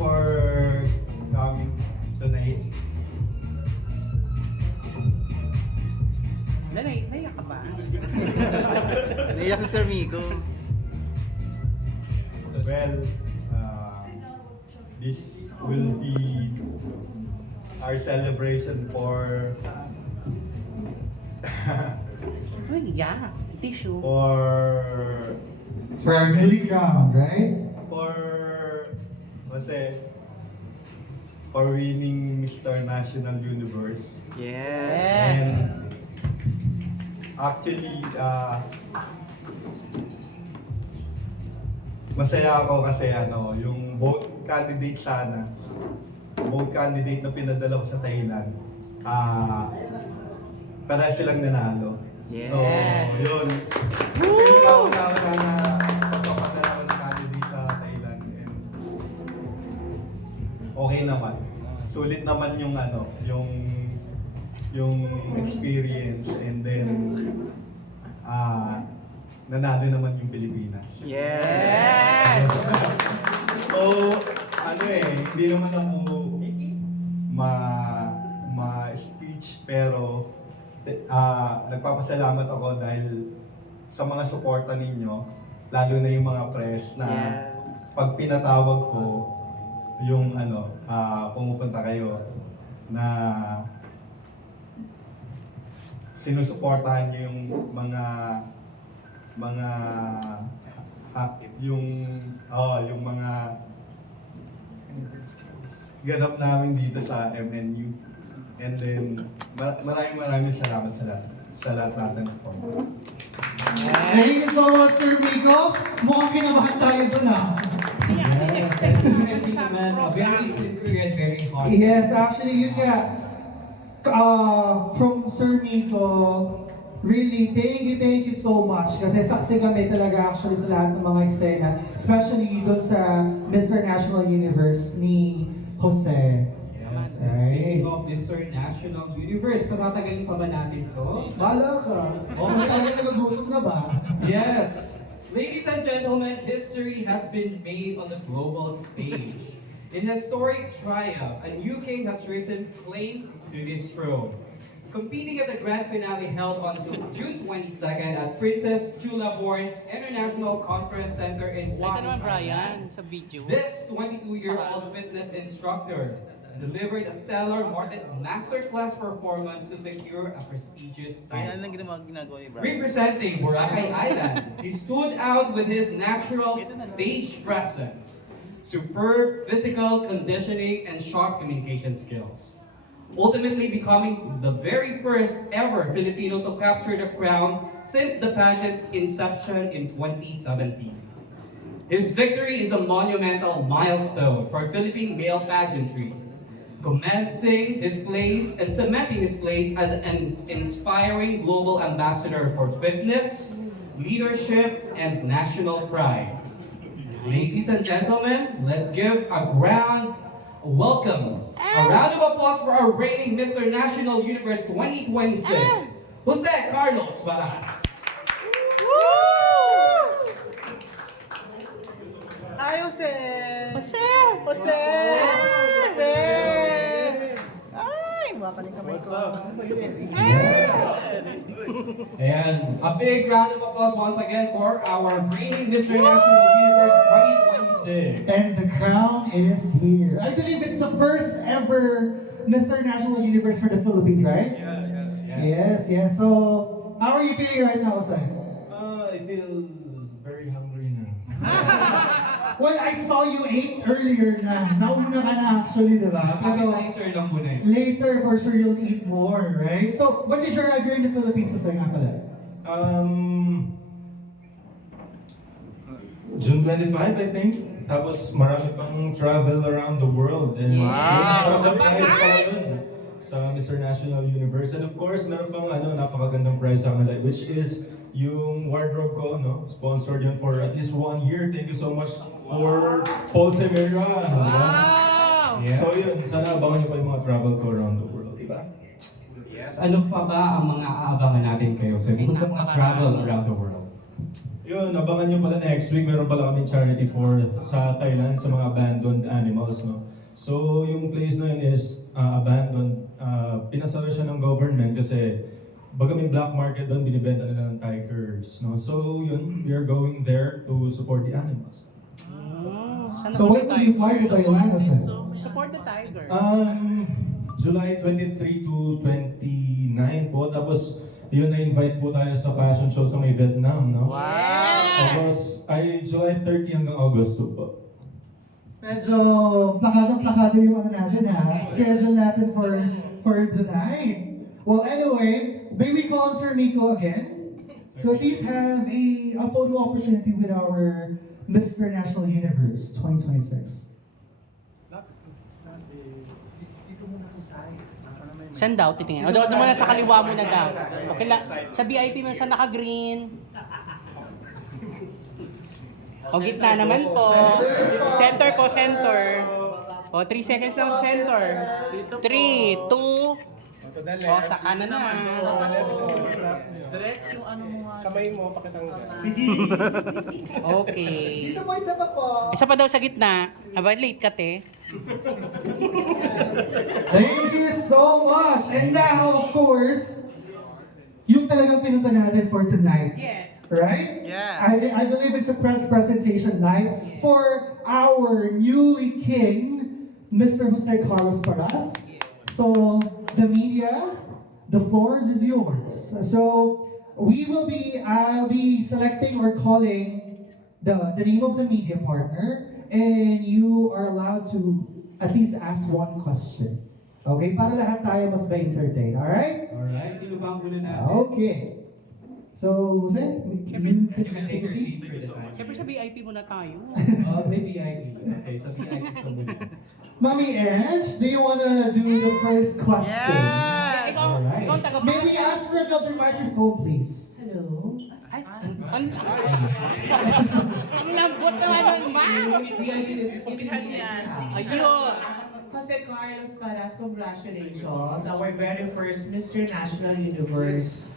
for coming tonight. Naiyak ka ba? Naiyak si Sir Miko. Well, this will be our celebration for Uy, yeah. Tissue. For our newly crowned, right? for winning Mr. National Universe. Yes. And actually, masaya ako kasi yung vote candidate na pinadala ko sa Thailand, para silang nanalo. Yes. So, yun. Pinakauna-una na papapadala ko ng candidate sa Thailand. And okay naman. Sulit naman yung experience, and then nanalo naman yung Pilipinas. Yes. So, hindi naman ako ma-speech, pero nagpapasalamat ako dahil sa mga suporta ninyo, lalo na yung mga press na Yes. pag pinatawag ko, yung pumupunta kayo na sinusuportahan niyo yung mga ganap namin dito sa MNU. And then, maraming salamat sa lahat ng support. Thank you so much, Sir Miko. Mukhang kinabahan tayo dun, Very sincere and very hot. Yes, actually, yun nga. From Sir Miko, really, thank you so much. Kasi saksi kami talaga actually sa lahat ng mga eksena. Especially doon sa Mr. National Universe ni Jose. Yes, and Right. speaking of Mr. National Universe, patatagalin pa ba natin to? Bala ka. Kung tayo nagagutom na ba? Yes! Ladies and gentlemen, history has been made on the global stage. In historic triumph, a new king has risen claim to this throne. Competing at the grand finale held on June 22nd at Princess Chulaborn International Conference Center in Ito Huapi, naman, Thailand. Brian, sa video. This 22-year-old fitness instructor delivered a stellar masterclass performance to secure a prestigious Kaya title. lang ginagawa ni Brian. Representing Boracay Island, he stood out with his natural stage presence, superb physical conditioning, and sharp communication skills. Ultimately becoming the very first ever Filipino to capture the crown since the pageant's inception in 2017. His victory is a monumental milestone for Philippine male pageantry, commencing his place and cementing his place as an inspiring global ambassador for fitness, leadership, and national pride. Ladies and gentlemen, let's give a welcome, a round of applause for our reigning Mr. National Universe 2026, Jose Carlos Baras. Hi, Jose! Jose! Jose! Jose! Ay, mukha ka rin kamay ko. And a big round of applause once again for our reigning Mr. National Universe 2026. And the crown is here. I believe it's the first ever Mr. National Universe for the Philippines, right? Yes. So, how are you feeling right now, Jose? I feel very hungry now. Well, I saw you ate earlier na. Nauna ka na actually, di ba? Pero Appetizer lang muna eh. later, for sure, you'll eat more, right? So, when did you arrive here in the Philippines, Jose, nga pala? June 25, I think. Tapos marami pang travel around the world. And Wow! prize pa yun sa Mr. National Universe. And of course, meron pang napakagandang prize sa akin, which is yung wardrobe ko, no? Sponsored yun for at least 1 year. Thank you so much for Paul Semira. Wow! So yun, sana abangan niyo pa yung mga travel ko around the world, diba? Yes. Ano pa ba ang mga aabangan natin kayo sa mga travel around the world? Yun, abangan nyo pala next week, meron pala kaming charity for sa Thailand sa mga abandoned animals, no? So, yung place na yun is abandoned. Pinasara siya ng government kasi baga may black market doon, binibenta nila ng tigers, no? So, yun, we are going there to support the animals. So when will you fly to Thailand, Jose? Support the tiger. July 23 to 29 po, tapos yun, na-invite po tayo sa fashion show sa may Vietnam, no? Tapos, ay July 30 hanggang August 2 po. Medyo plakado yung ano natin ha. Schedule natin for the night. Well, anyway, may we call Sir Nico again to at least have a photo opportunity with our Mr. National Universe 2026. Saan daw? Titingin. O, doon muna sa kaliwa mo na daw. Okay lang. Sa VIP mo, sa naka-green. O, gitna naman po. Center po, center. O, 3 seconds lang center. 3, 2, o, sa kanan na. Kamay mo, pakitanggal. Okay. Isa pa po. Isa pa daw sa gitna. Aba, late ka te. Thank you so much! And now, of course, yung talagang pinunta natin for tonight. Yes. Right? Yeah. I believe it's a press presentation night for our newly king, Mr. Jose Carlos Paras. So, the media, the floor is yours. So, I'll be selecting or calling the name of the media partner, and you are allowed to at least ask one question. Okay? Para lahat tayo mas ma-entertain. Alright? Alright, sino ba ang una natin? Okay. So, Jose, you You can can take take a your seat. seat for the time. Siyempre sa VIP muna tayo. May VIP. Okay, so VIP ka muna. Mommy Ange, do you wanna do the first question? Ikaw, Alright. ikaw ang taga May we ask for another microphone, please? Hello? Ay, ang lambot naman ng mouth. Ayun. Jose Carlos Paras, congratulations. Our very first Mr. National Universe.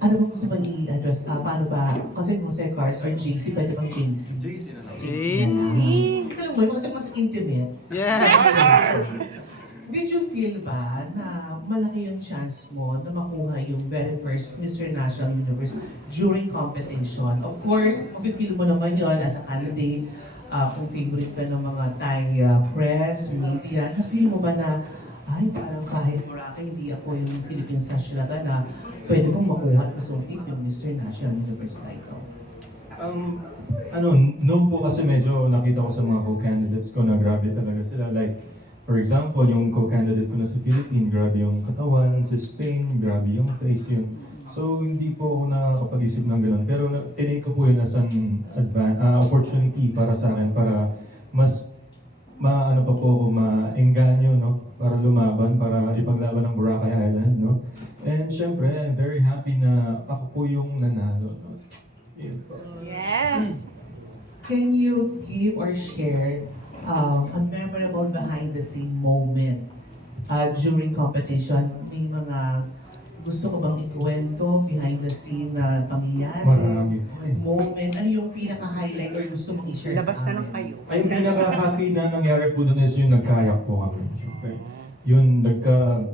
Ano bang gusto bang i-address? Paano ba? Kasi Jose Carlos or JC, pwede bang JC? JC na lang. Alam mo, kasi mas intimate. Yeah. Did you feel ba na malaki yung chance mo na makuha yung very first Mr. National Universe during competition? Of course, feel mo naman yun as a candidate, kung favorite ka ng mga Thai press, media, na-feel mo ba na, ay, parang kahit Boracay, hindi ako yung Philippine Sash talaga na pwede kong makuha at masungkit yung Mr. National Universe title? No po kasi medyo nakita ko sa mga co-candidates ko na grabe talaga sila. Like, for example, yung co-candidate ko na sa Philippines, grabe yung katawan, sa Spain, grabe yung face yun. So, hindi po ako nakakapag-isip ng gano'n. Pero tinake ko po yun as an opportunity para sa akin, para mas pa po ako ma-engganyo, no? Para lumaban, para ipaglaban ng Boracay Island, no? And syempre, I'm very happy na ako po yung nanalo, no? Yun po. Yes. Can you give or share a memorable behind-the-scene moment during competition? May mga gusto ko bang ikwento behind the scene na pangyayari? Marami po eh. Moment? Ano yung pinaka-highlight or gusto mong i-share Labas sa na amin? lang kayo. Ay, yung pinaka-happy na nangyari po doon is yung nagkayak po kami. Siyempre, yun,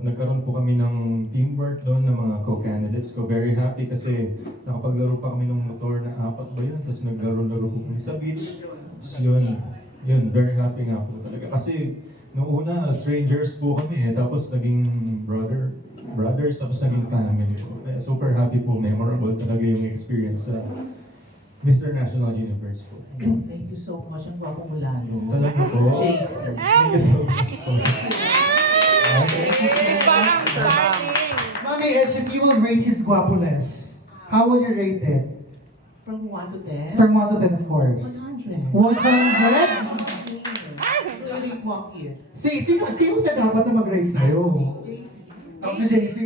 nagkaroon po kami ng teamwork doon ng mga co-candidates ko. Very happy kasi nakapaglaro pa kami ng motor na 4 ba yun? Tapos naglaro-laro po kami sa beach. Tapos yun, very happy nga po talaga. Kasi noong una, strangers po kami eh. Tapos naging brothers, tapos naging family po. Kaya super happy po, memorable talaga yung experience sa Mr. National Universe po. Thank you so much. Ang gwapo mo lalo. Talaga po. JC. Thank you so much po. Bang! Starting! Mommy Ange, if you will rate his guapoless, how will you rate it? From 1 to 10? From 1 to 10, of course. 100. 100? Really walkies. Sino sa dapat na mag-rate sa'yo? JC. Ako si JC.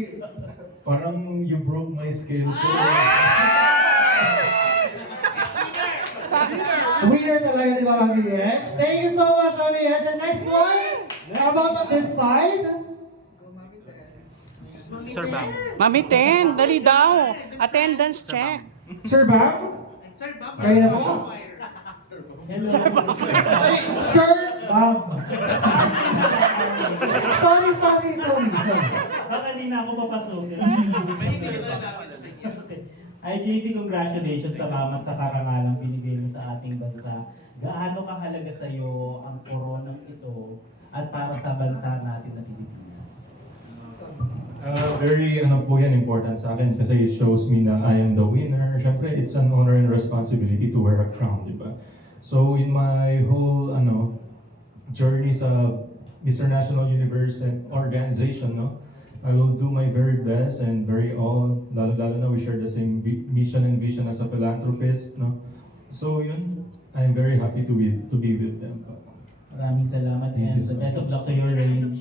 Parang you broke my scale po. Winner talaga di ba, Mami Ange? Thank you so much, Mami Ange. And next one, how about on this side? Sir Bang. Mami Ten, dali daw. Attendance check. Sir Bang? Kaya na po? Sir Bang. Ay, Sir Bang. Sorry. Baka di na ako papasok. Ay, JC, congratulations. Salamat sa karangalang binigay mo sa ating bansa. Gaano kahalaga sa iyo ang koronang ito at para sa bansa natin na Pilipinas? Very po yan important sa akin kasi it shows me na I am the winner. Siyempre, it's an honor and responsibility to wear a crown, di ba? So in my whole journey sa Mr. National Universe organization, no, I will do my very best and lalo na we share the same mission and vision as a philanthropist, no. So yun, I'm very happy to be with them. Maraming salamat Thank and you so the best of much. luck to your reign.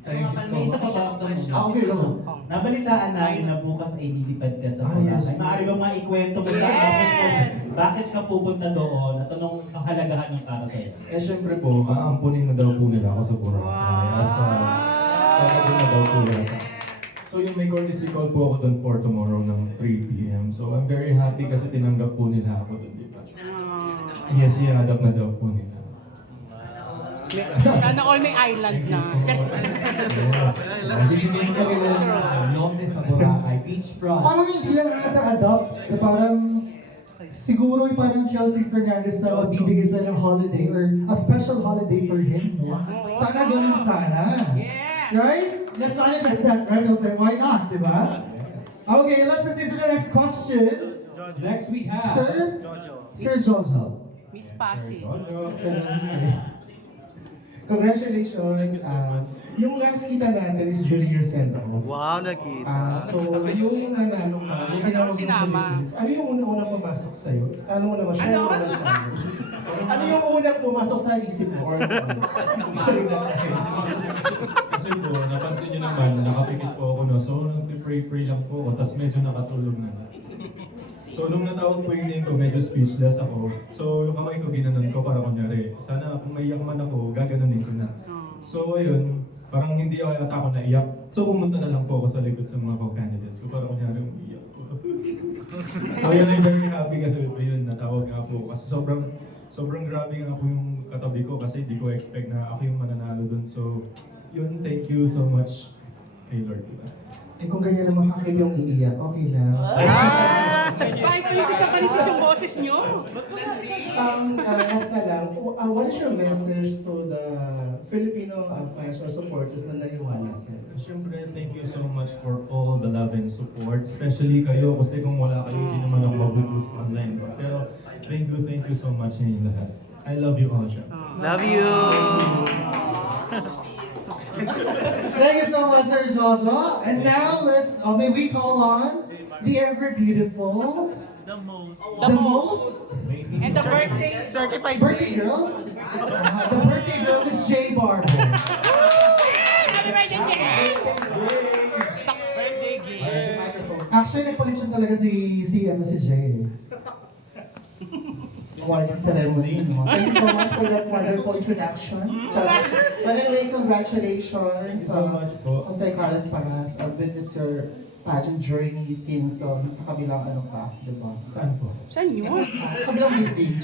Thank you so May isa much. pa ba? Okay, go. Nabalitaan namin na bukas ay lilipad ka sa Ah, yes. Boracay. Maaari bang maikwento mo sa amin kung bakit ka pupunta doon at anong kahalagahan ng para sa iyo? Eh syempre po, aampunin na daw po nila ako sa Boracay as doon na daw po yata. So yung may courtesy call po ako doon for tomorrow ng 3 p.m. So I'm very happy kasi tinanggap po nila ako doon, di ba? Yes, i-adapt na daw po nila. Sana all may island na. Yes. Bibigyan kami ng lote sa Boracay, beachfront. Parang hindi lang ata adopt. Parang siguro yung parang Chelsea Fernandez na magbibigay sila ng holiday or a special holiday for him. No? Sana ganun sana. Right? Let's manifest that, right? Jose? Why not, di ba? Okay, let's proceed to the next question. Next we have Sir Jojo. Miss Pasi. Congratulations. Yung last kita natin is during your send-off. Wow, nakita. So, yung nanalo ka, yung tinawag ng Sinama. Philippines, ano yung unang pumasok sa'yo? Ano mo naman siya? Ano yung unang pumasok sa isip mo? Or sorry na Kasi po, napansin nyo naman, nakapikit po ako, no? So nag-pray lang po ako, tapos medyo nakatulog na. So nung natawag po yung name ko, medyo speechless ako. So yung kamay ko ginanon ko para kunyari, sana kung maiyak man ako, gaganunin ko na. So ayun, parang hindi yata ako naiyak. So pumunta na lang po ako sa likod sa mga co-candidates ko para kunyari umiyak ko. So yun, I'm very happy kasi yun, natawag nga po. Kasi sobrang grabe nga po yung katabi ko kasi di ko expect na ako yung mananalo dun. So yun, thank you so much kay Lord, diba? Eh kung ganyan naman kakil yung iiyak, okay lang. Bakit palitis yung boses nyo? Last na lang, what is your message to the Filipino fans or supporters na naniwala sa'yo? Siyempre, thank you so much for all the love and support. Especially kayo, kasi kung wala kayo, hindi naman ako mabubuss online. Pero thank you so much sa inyo lahat. I love you all, siya. Love you! Thank you so much, Sir Jojo. And now may we call on the ever beautiful, the most, And the birthday, certified birthday girl. The birthday girl is Jay Barbo. Happy birthday, Jay! Birthday gift. Actually, nagpalit siya talaga si Jay. Awarding ceremony. Thank you so much for that wonderful introduction. But anyway, congratulations, so much po. Jose Carlos Paras. I've witnessed your pageant journey since sa kabilang di ba? Saan po? Saan yun? Sa kabilang building.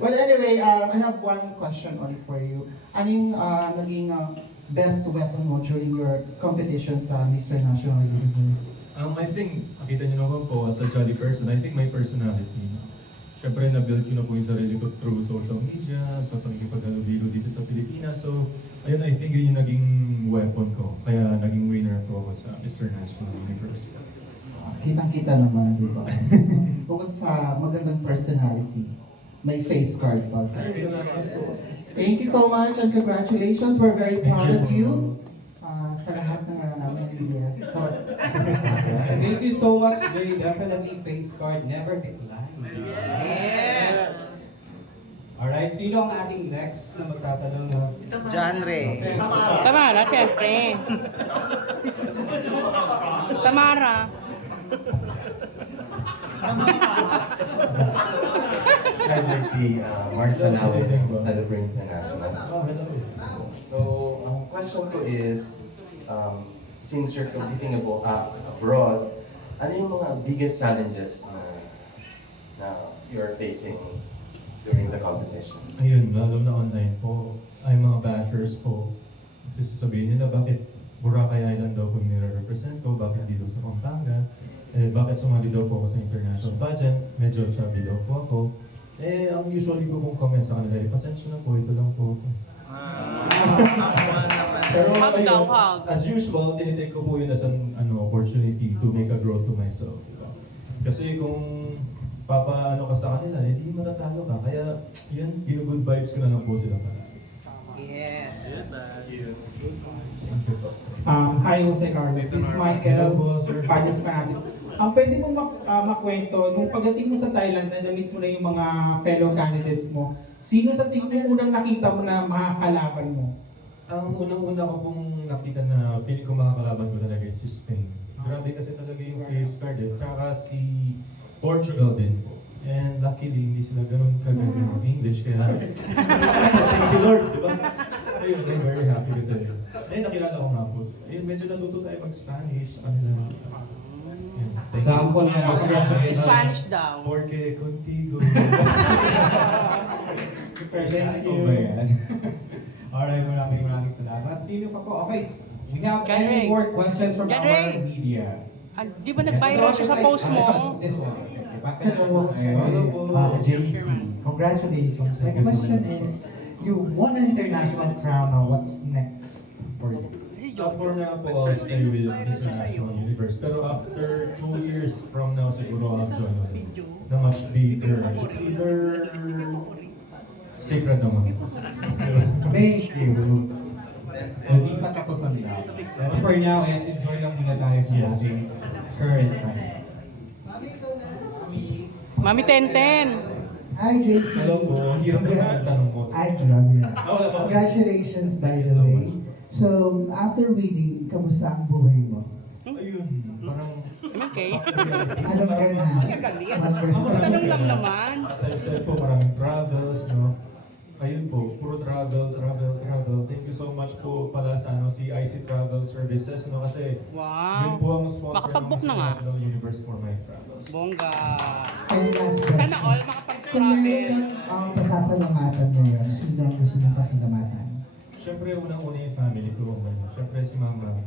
Well, anyway, I have one question only for you. Ano yung naging best weapon mo during your competition sa Mr. National Universe? I think, nakita niyo naman po, as a jolly person, I think my personality. Siyempre, na-build ko na po yung sarili ko through social media, sa pagkikipaghalubilo dito sa Pilipinas. So, ayun, I think yun yung naging weapon ko. Kaya naging winner po ako sa Mr. National Universe. Kitang-kita naman, di ba? Bukod sa magandang personality, may face card pa. Thank you so much and congratulations. We're very proud of you. Sa lahat ng yes. Sorry. Thank you so much, Jay. Definitely face card, never decline. Yes! Alright, sino ang ating next na magtatanong na? John Ray. Tamara, syempre. Tamara. Hi, JC. Mark Fanawe, Celebrate International. So, ang question ko is, since you're competing abroad, ano yung mga biggest challenges na you're facing during the competition? Ayun, lalo na online po, ay mga bashers po, sasabihin nila bakit Boracay Island daw po yung nire-represent ko, bakit di daw sa Pampanga, bakit sumali daw po ako sa international pageant, medyo chubby daw po ako. Ang usually ko pong comment sa kanila, pasensya na po, ito lang po. Pero ayun, as usual, tinitake ko po yun as an opportunity to make a growth to myself. Diba? Kasi kung papaano ka sa kanila, hindi matatalo ka. Kaya yun, good vibes ko na lang po sila palagi. Yes. Hi, Jose Carlos. This is Michael, Pageants Fanatic. Pwede mo makwento, nung pagdating mo sa Thailand, na-meet mo na yung mga fellow candidates mo, sino sa tingin mo unang nakita mo na makakalaban mo? Ang unang-una ko pong nakita na feeling ko makakalaban ko talaga is si Spain. Grabe kasi talaga yung face card eh. Tsaka si Portugal din po. And luckily, hindi sila ganun kaganda ng English. Kaya, thank you Lord, di ba? Ayun, I'm very happy kasi. Nakilala ko nga po sila. Ayun, medyo natuto tayo mag-Spanish sa kanila. Sample na Spanish daw. Porque contigo. Thank you. Alright, maraming salamat. Sino pa po? Okay, we have any more questions from our media. Di ba nag-viral siya sa post mo? This one. Hello, JC. Congratulations. My question is, you won an international crown. Now, what's next for you? For now po, I'll stay with Mr. National Universe. Pero after 2 years from now, siguro I'll join na much bigger. It's either sacred naman po. Thank you. Hindi pa tapos ang lahat. For now, enjoy lang muna tayo sa ating current time. Mami Tenten. Hi, JC. Hello po, hirap na ang tanong ko. Ay, grabe. Congratulations, by the way. So, after winning, kamusta ang buhay mo? Ayun, parang... Okay. Anong ganyan? Tanong lang naman. As I've said po, maraming travels, no? Ayun po, puro travel. Thank you so much po pala sa si IC Travel Services, no? Kasi yun po ang sponsor Makapag-book ng na nga. National Universe for my travels. Bongga. And last question. Sana all Kung makapag-travel. meron kang pasasalamatan ngayon, sino ang gusto mong pasalamatan? Siyempre, unang-una yung family ko. Siyempre, si Mama.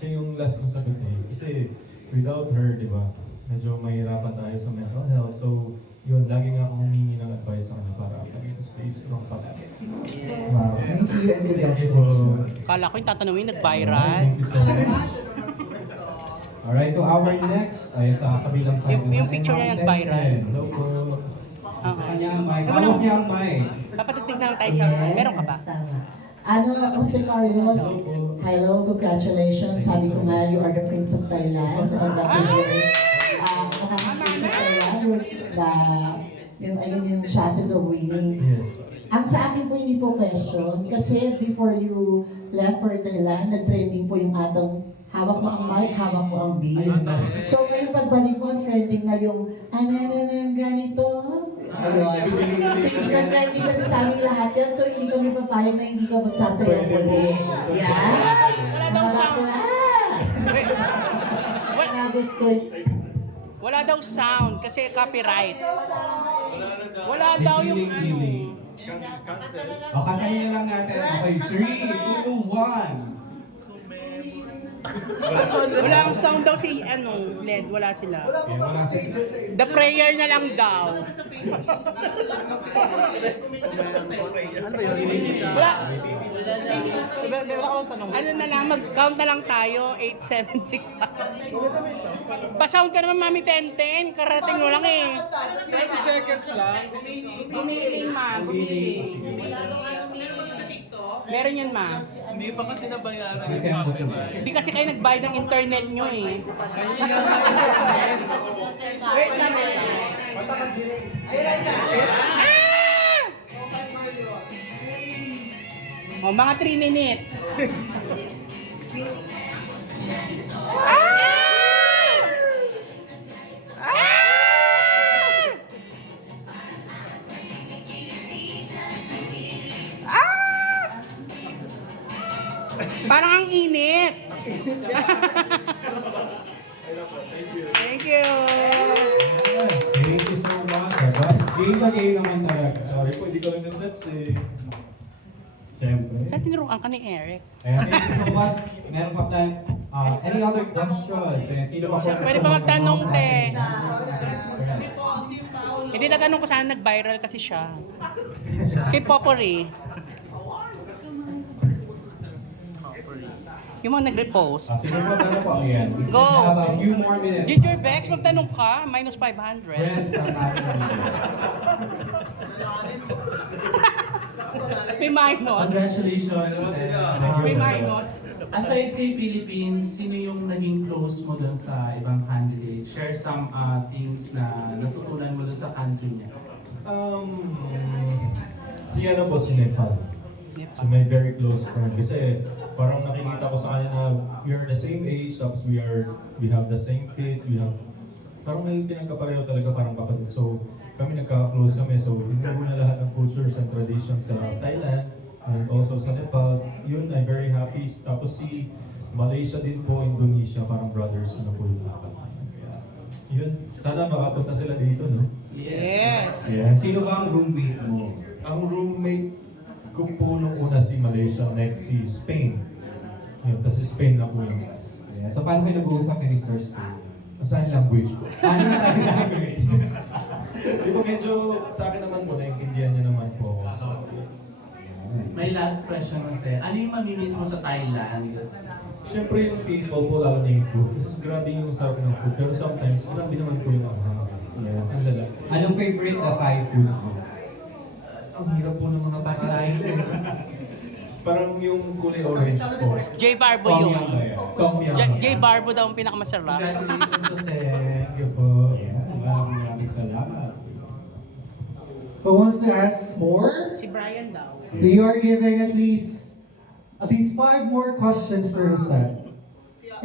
Siya yung last kong sagot eh. Kasi without her, di ba, medyo mahirapan tayo sa mental health. So, yun, lagi nga akong humingi ng advice sa kanya para stay strong pa. Wow, thank you and congratulations. Kala ko yung tatanungin nag-viral. Thank you so much. Alright, to our next, ay sa kabilang side Yung picture niya nag-viral. Hello po. Sa kanya ang mic. Hawak niya ang mic. Dapat titignan lang tayo sa... Meron ka ba? Tama. Ano, Jose Carlos, hello, congratulations. Sabi ko nga, you are the Prince of Thailand. And that is Prince of Thailand with yung chances of winning. Yes. Ang sa akin po hindi po question, kasi before you left for Thailand, nag-trending po yung atong hawak mo ang mic, hawak mo ang beat. So ngayon pagbalik mo, trending na yung ganito. Ayun. Since trending kasi sa aming lahat yan, so hindi kami papayag na hindi ka magsasayaw ulit. Yan. Wala daw sound. Na gusto. Wala daw sound kasi copyright. Wala daw yung ano. O, kantahin niyo lang natin. Okay, 3, 2, 1. Wala ang sound daw si LED. Wala sila. Okay, wala si... The prayer na lang daw. Wala. Ano na lang, mag-count na lang tayo. 8, 7, 6, 5. Pa-sound ka naman, Mami Tenten. Karating mo lang eh. 30 seconds lang. Gumiling, ma. Gumiling. Meron yan, ma. Hindi pa kasi nabayaran. Hindi kasi kayo nagbayad ng internet nyo eh. Wait lang. Oh, mga 3 minutes. Parang ang init. Thank you. Yes, thank you so much. Game na game naman talaga. Sorry po, hindi ko lang na-steps eh. Siyempre. Saan tinuruan ka ni Eric? Ayan, thank you so much. Meron pa tayo, any other questions? Ayan, sino pa po? Pwede ba magtanong, te? Hindi natanong ko saan nag-viral kasi siya. Kay Popory. Yung mga nag-repost. Sino pa tayo po? Ayan, we still Go. have a few more minutes. Ginger Bex, magtanong ka. Minus 500. Friends, start natin ang video. May minus. Congratulations. May minus. Aside kay Philippines, sino yung naging close mo dun sa ibang candidate? Share some things na natutunan mo dun sa country niya. Si ano po, si Nepal. So my very close friend. Kasi parang nakikita ko sa kanya na we are the same age, tapos we have the same fit, parang may pinagkapareho talaga, parang kapatid. So kami nagka-close kami, so tinuro na lahat ng cultures and traditions sa Thailand and also sa Nepal. Yun, I'm very happy. Tapos si Malaysia din po, Indonesia, parang brothers na po yung lahat. Kaya, yun, sana makapunta sila dito, no? Yes. Ayan, sino ba ang roommate mo? Ang roommate ko po nung una si Malaysia, next si Spain. Yun, kasi Spain na po yung last. Ayan, so paano kayo nag-uusap ni Mr. Spain? Sign language po. Ano yung sign language? Di ba medyo sa akin naman po, naiintindihan niya naman po. So, May last question kasi, ano yung mamimiss mo sa Thailand? Siyempre yung people po, lalo na yung food. Kasi grabe yung sarap ng food. Pero sometimes, grabe naman po yung Yes. ang lala. Anong favorite na Thai food mo? Ang hirap po ng mga Thai. Parang yung kulay orange po. J Barbo Tom yun. Yum ba yan? Tom Yum. J Barbo daw ang pinakamasarap. Congratulations Jose. Thank you po. Maraming salamat. Who wants to ask more? Si Brian daw. We are giving at least 5 more questions for Jose.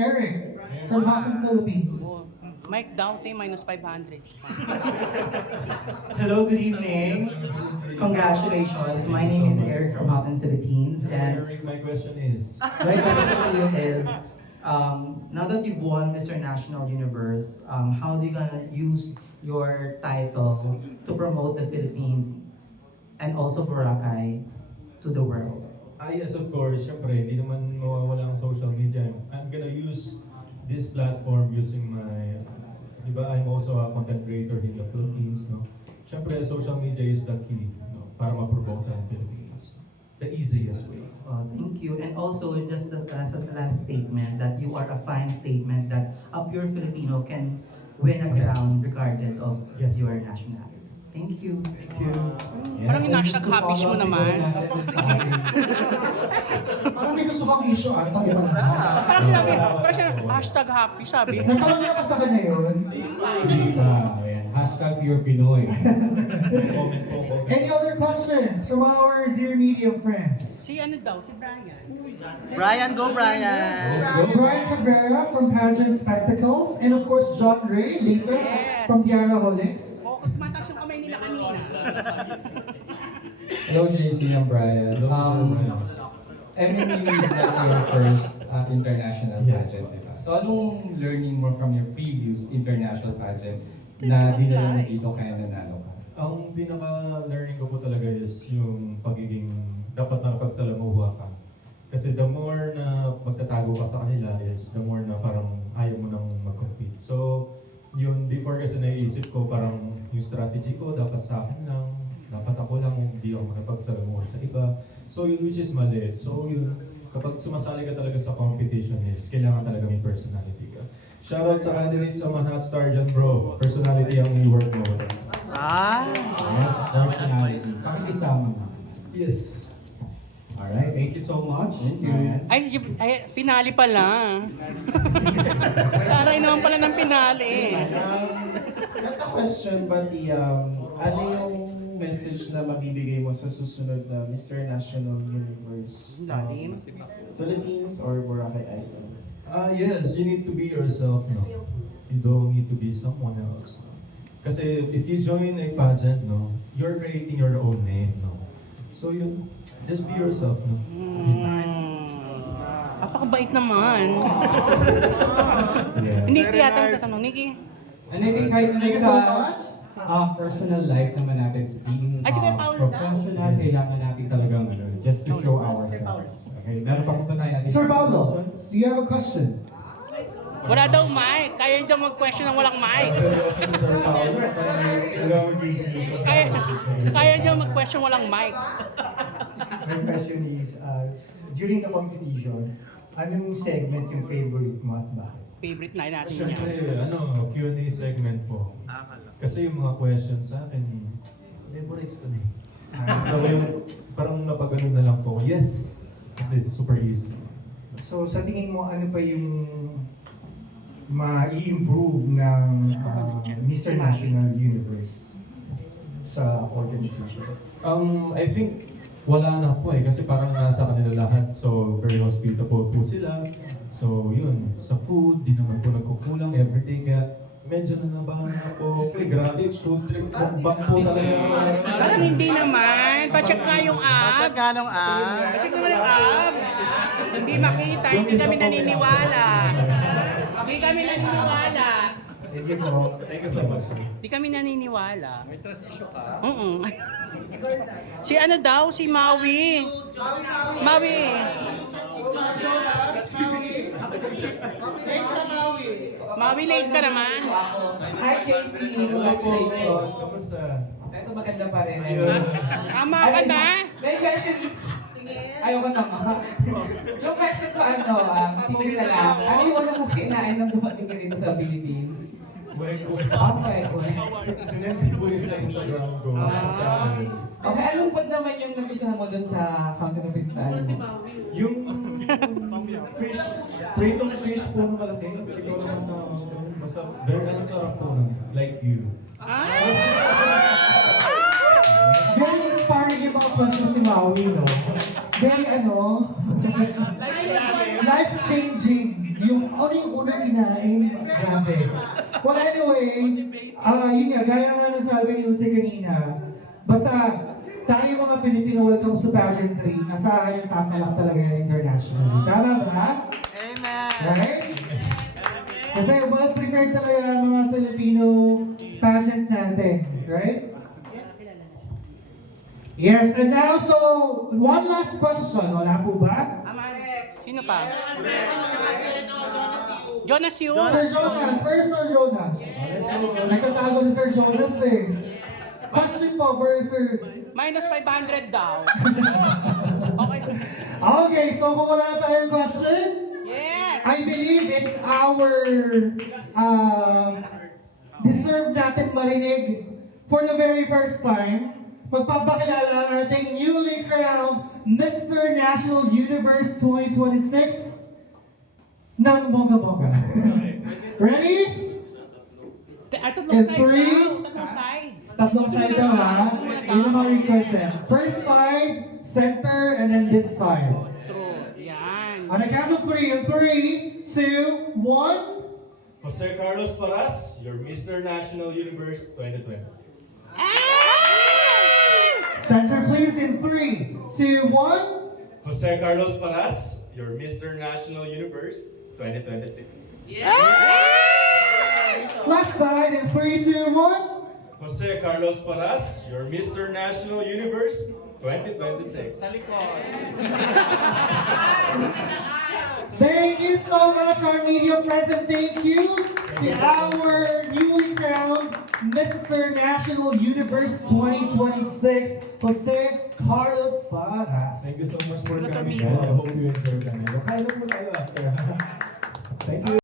Eric, from Happen Philippines. Mike Daute, minus 500. Hello, good evening. Congratulations. My name is Eric from Happen Philippines, and Eric, my question is, my question to you is, now that you've won Mr. National Universe, how do you gonna use your title to promote the Philippines and also Boracay to the world? yes, of course. Siyempre, hindi naman mawawala ang social media. I'm gonna use this platform using my, di ba, I'm also a content creator in the Philippines, no? Siyempre, social media is the key, no? Para ma-promote ang Philippines. The easiest way. Thank you. And also, just as a last statement, that you are a fine statement that a pure Filipino can win a crown regardless of Yes. your nationality. Thank you. Thank you. Parang yung hashtag hobbies mo naman. Parang may gusto kang issue ata, iba na. Parang sinabi, hashtag happy, sabi. Natanong niya ba sa kanya yun? Hindi ba? Ayan, hashtag Pure Pinoy. Comment po. Any other questions from our dear media friends? Si ano daw, si Brian. Brian, go Brian! Brian Cabrera from Pageant Spectacles, and of course John Ray later Yes. from Tiara Holics. O, mataas yung kamay nila kanina. Hello, JC and Brian. MMU is not your first international pageant, di ba? So, anong learning mo from your previous international pageant na dinala mo dito kaya nanalo ka? Ang pinaka-learning ko po talaga is yung pagiging dapat napagsalamuha ka. Kasi the more na magtatago ka sa kanila is the more na parang ayaw mo nang mag-compete. So, yun, before kasi naiisip ko parang yung strategy ko dapat sa akin lang, dapat ako lang, hindi ako makipagsalamuha sa iba. So yun, which is mali. So yun, kapag sumasali ka talaga sa competition is kailangan talaga may personality ka. Shoutout sa candidates sa Manhat Star dyan, bro. Personality ang i-work mo. Yes, personality. Pakikisama. Yes. Alright, thank you so much. Thank you. Ay, pinali pala. Taray naman pala ng pinali. Not a question, but ano yung message na mabibigay mo sa susunod na Mr. National Universe? Lalim. Philippines or Boracay Island? Yes, you need to be yourself, no? You don't need to be someone else. No? Kasi if you join a pageant, no, you're creating your own name, no? So you just be yourself, no? A Napakabait naman. Hindi yata tatanong. Nikki? And I think kahit na sa personal life naman natin, being Ay, si Kuya Paul professional, kailangan natin talagang just to show ourselves. Okay, meron pa po tayo natin. Sir Paolo, do you have a question? Wala daw mic. Kaya daw mag-question ng walang mic. Hello, JC. Kaya daw mag-question walang mic. My question is, during the competition, anong segment yung favorite mo at bakit? Favorite na natin Siyempre, yan. Q&A segment po. Kasi yung mga questions sa akin, memorize ko na eh. So yung parang napagano na lang po. Yes! Kasi super easy. So sa tingin mo, ano pa yung ma-i-improve ng Mr. National Universe sa organization? I think wala na po eh, kasi parang nasa kanila lahat. So, very hospitable po sila. So, yun, sa food, di naman po nagkukulang everything. Kaya medyo na nabangan ako. Grabe, food trip, mukbang po talaga. Parang hindi naman. Pa-check nga yung abs. Pa-check naman yung abs. Hindi makita, hindi kami naniniwala. Hindi kami naniniwala. Thank you po. Thank you so much. Hindi kami naniniwala. May trust issue ka? Si ano daw? Si Maui. Maui. Maui, late ka naman. Hi, JC. Congratulations. Kamusta? Ito maganda pa rin. Tama ka na. May question is, ayoko na nga. Yung question ko simple na lang. Ano yung unang mong kinain nang dumating ka dito sa Philippines? Okay. Sinend po yun sa Instagram ko. Okay, anong pod naman yung nagustuhan mo dun sa County ng Pintan? Yung fish, pritong fish po na malaki. Ikaw naman na very sarap po nun. Like you. Very inspiring yung mga questions si Maui, no? Very life-changing. Yung yung unang kinain, grabe. Well, anyway, yun nga, gaya nga ng sabi ni Jose kanina, basta tayo mga Pilipino, welcome sa pageantry, asahan yung tatalak talaga yan internationally. Tama ba? Amen. Right? Kasi well prepared talaga ang mga Filipino pageant natin. Right? Yes, and now, so, one last question. Wala po ba? Sino pa? Jonas yun. Sir Jonas, where's Sir Jonas? Nagtatago ni Sir Jonas eh. Question po for Sir... Minus 500 daw. Okay, so kung wala na tayong question, Yes! I believe it's our deserved natin marinig for the very first time. Magpapakilala ang ating newly crowned Mr. National Universe 2026 ng Bongga-Bongga. Ready? In 3, tatlong side daw ha. Yun ang mga request eh. First side, center, and then this side. On a count of 3, in 3, 2, 1. Jose Carlos Paras, your Mr. National Universe 2026. Center please in 3, 2, 1. Jose Carlos Paras, your Mr. National Universe 2026. Last side in 3, 2, 1. Jose Carlos Paras, your Mr. National Universe 2026. Thank you so much, our media friends, and thank you to our newly crowned Mr. National Universe 2026, Jose Carlos Paras. Thank you so much for coming. I hope you enjoyed the night. Kaya po tayo after.